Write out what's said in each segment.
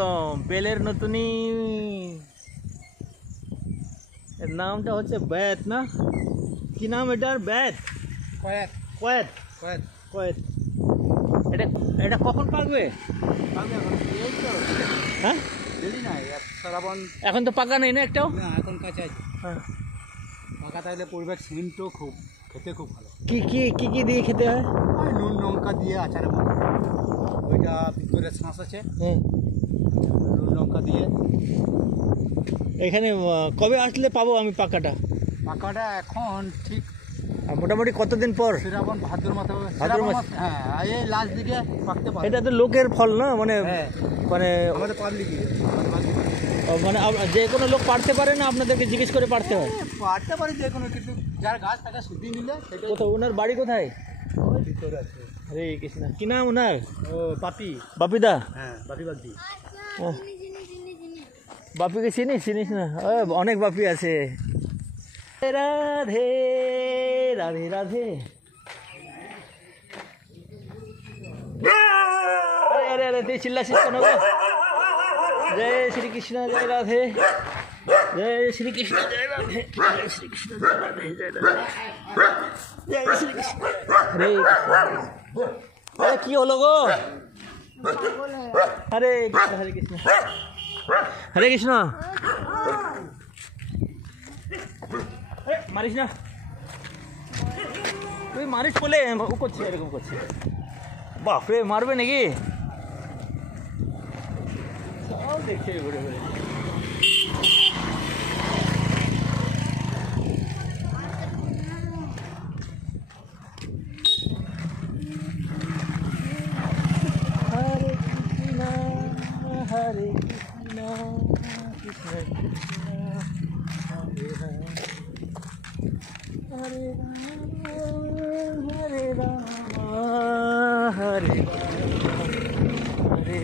দেখলাম বেলের নতুনই এর নামটা হচ্ছে ব্যাত না কি নাম এটার ব্যাত কয়েক কয়েত কয়েক কয়েত এটা এটা কখন পাকবে আমি এখন এই তো হ্যাঁ দেরি নাই শ্রাবণ এখন তো পাকা নেই না একটাও না এখন কাঁচা আছে হ্যাঁ পাকা তাইলে পরিবেশ সিমটো খুব খেতে খুব ভালো কি কি কি কি দিয়ে খেতে হয় ওই নুন লঙ্কা দিয়ে আচারে মতো ওইটা ভিতরে শাঁস আছে হ্যাঁ নুন লঙ্কা দিয়ে এখানে কবে আসলে পাবো আমি পাকাটা পাকাটা এখন ঠিক আর মোটামুটি কতদিন পর শ্রাবণ ভাদ্র মাসে ভাদ্র মাস? হ্যাঁ এই লাস্ট দিকে পাকতে পারে এটা তো লোকের ফল না মানে হ্যাঁ মানে আমাদের পাবলিক মানে যে কোনো লোক পারতে পারে না আপনাদেরকে জিজ্ঞেস করে পারতে হয় পারতে পারে যে কোনো কিন্তু যার গাছ থাকে শুধু নিলে সেটা কোথাও ওনার বাড়ি কোথায় ওই ভিতরে আছে হরে কৃষ্ণ কি নাম ওনার ও পাপি বাপিদা হ্যাঁ পাপি বাগদি ও, বাপিকে চিনিস চিনিস না ও, অনেক বাপি আছে রাধে রাধে রাধে আরে আরে আরে তুই চিল্লাছিস কেন গো জয় শ্রীকৃষ্ণ জয় রাধে জয় শ্রীকৃষ্ণ জয় রাধে জয় শ্রীকৃষ্ণ জয় রাধে জয় রাধে জয় শ্রীকৃষ্ণ হরে কৃষ্ণ আরে কি হলো গো হরে কৃষ্ণ হরে কৃষ্ণ হরে কৃষ্ণ মারিস না তুই মারিস বলে ও করছে এরকম করছে বাপরে মারবে নাকি সব দেখছে ঘুরে ঘুরে হরে কৃষ্ণ হরে কৃষ্ণ কৃষ্ণ কৃষ্ণ হরে রাম হরে রাম হরে রাম হরে হরে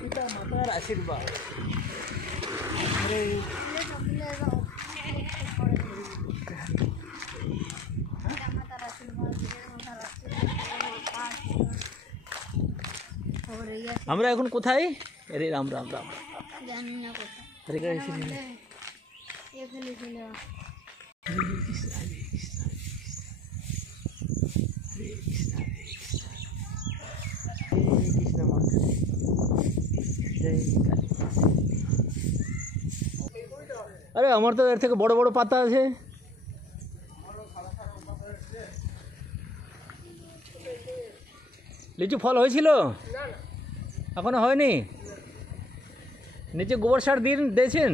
পিতা মাতার আশীর্বাদ হরে আমরা এখন কোথায় আরে রাম রাম রাম জানি না কোথায় হরে কৃষ্ণ এখানে ছিল আরে আমার তো এর থেকে বড় বড় পাতা আছে লিচু ফল হয়েছিল এখনো হয়নি নিচে গোবর সার দিয়েছেন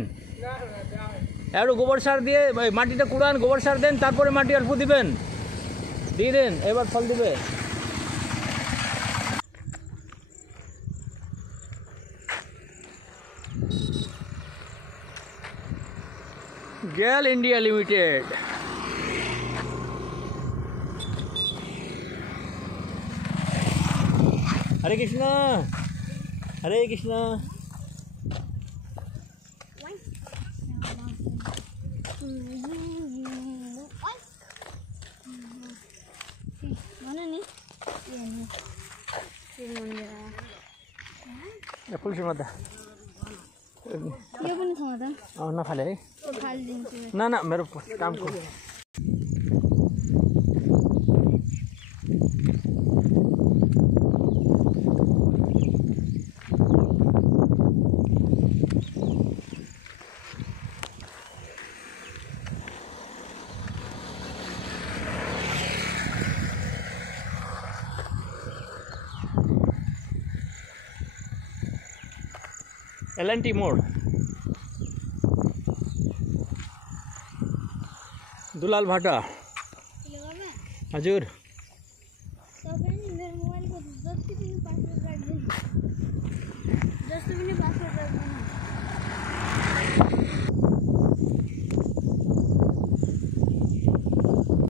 একটু গোবর সার দিয়ে মাটিটা কুড়ান গোবর সার দেন তারপরে মাটি অল্প দিবেন দিয়ে দেন এবার ফল দিবে গেল ইন্ডিয়া লিমিটেড হরে কৃষ্ণ হরে কৃষ্ণ पुलिस मत ये पनि थाहा त नफाले है फालिदिन्छु ना ना मेरो काम को L&T मोड़ दुलाल भाटा हजुर तपाईँ नि मेरो मोबाइलको जति पनि पासवर्ड राख्दैन